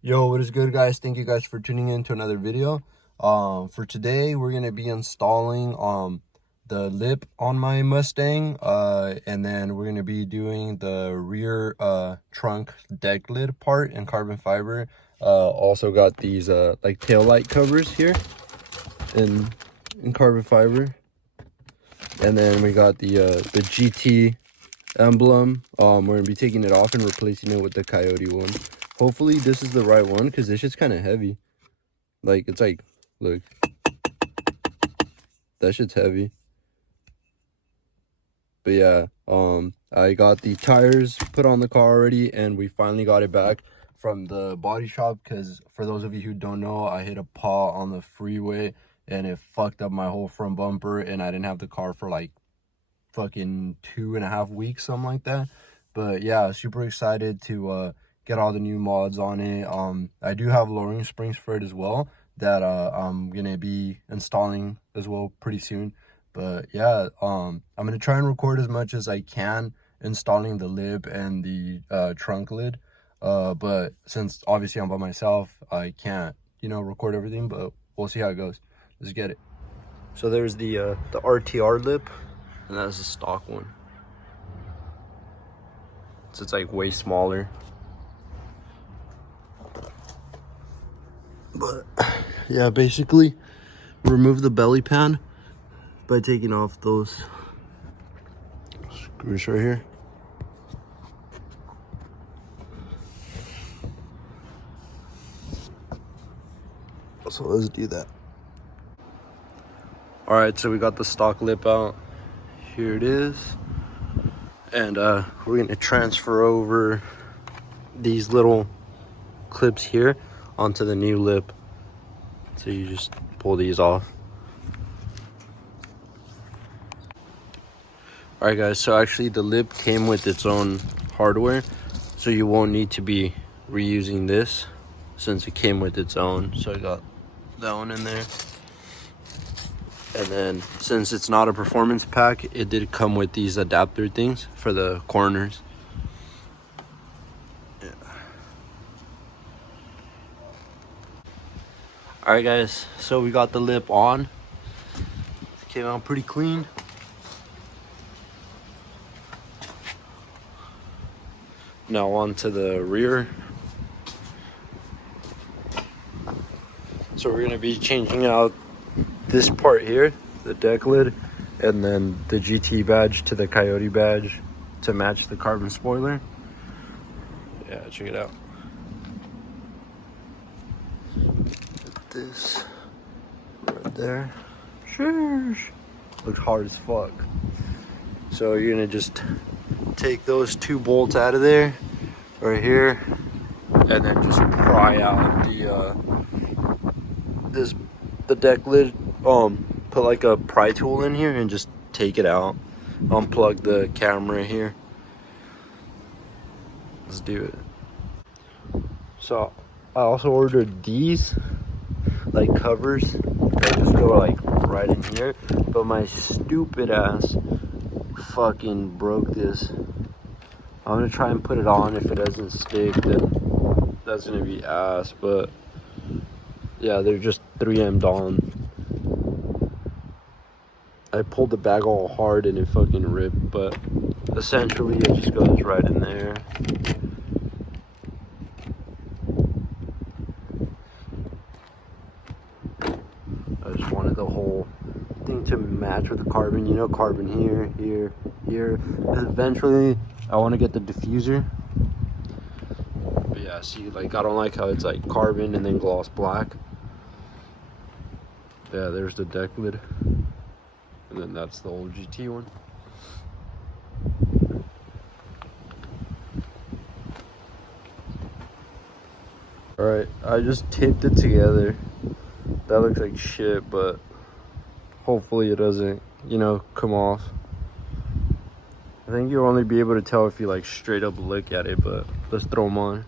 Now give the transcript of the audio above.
Yo, what is good, guys? Thank you guys for tuning in to another video. For today we're gonna be installing the lip on my Mustang, and then we're gonna be doing the rear trunk deck lid part in carbon fiber. Also got these like tail light covers here in carbon fiber, and then we got the GT emblem. We're gonna be taking it off and replacing it with the Coyote one. Hopefully this is the right one, because this shit's kind of heavy. Like, it's like, look, that shit's heavy. But yeah, I got the tires put on the car already, and we finally got it back from the body shop, because for those of you who don't know, I hit a paw on the freeway and it fucked up my whole front bumper, and I didn't have the car for like fucking 2.5 weeks, something like that. But yeah, super excited to get all the new mods on it. I do have lowering springs for it as well that I'm gonna be installing as well pretty soon. But yeah, I'm gonna try and record as much as I can installing the lip and the trunk lid, but since obviously I'm by myself, I can't, you know, record everything. But we'll see how it goes. Let's get it. So there's the RTR lip, and that's the stock one. So it's like way smaller. But yeah, basically remove the belly pan by taking off those screws right here. So let's do that. All right, so we got the stock lip out. Here it is. And we're gonna transfer over these little clips here onto the new lip. So you just pull these off. All right, guys, so actually the lip came with its own hardware, so you won't need to be reusing this since it came with its own. So I got that one in there. And then since it's not a performance pack, it did come with these adapter things for the corners. Yeah. All right, guys, so we got the lip on. It came out pretty clean. Now on to the rear. So we're gonna be changing out this part here, the deck lid, and then the GT badge to the Coyote badge to match the carbon spoiler. Yeah, check it out. Put this right there. Sheesh. Looks hard as fuck. So you're gonna just take those two bolts out of there, right here, and then just pry out the deck lid. Put like a pry tool in here and just take it out. Unplug the camera here. Let's do it. So I also ordered these like covers that just go like right in here, but my stupid ass fucking broke this. I'm gonna try and put it on. If it doesn't stick, then that's gonna be ass. But yeah, they're just 3M'd on. I pulled the bag all hard and it fucking ripped, but essentially it just goes right in there. I just wanted the whole thing to match with the carbon, you know, carbon here, here, here. Eventually I want to get the diffuser. But yeah, see, like, I don't like how it's like carbon and then gloss black. Yeah, there's the deck lid. And then that's the old GT one. Alright, I just taped it together. That looks like shit, but hopefully it doesn't, you know, come off. I think you'll only be able to tell if you like straight up look at it, but let's throw them on.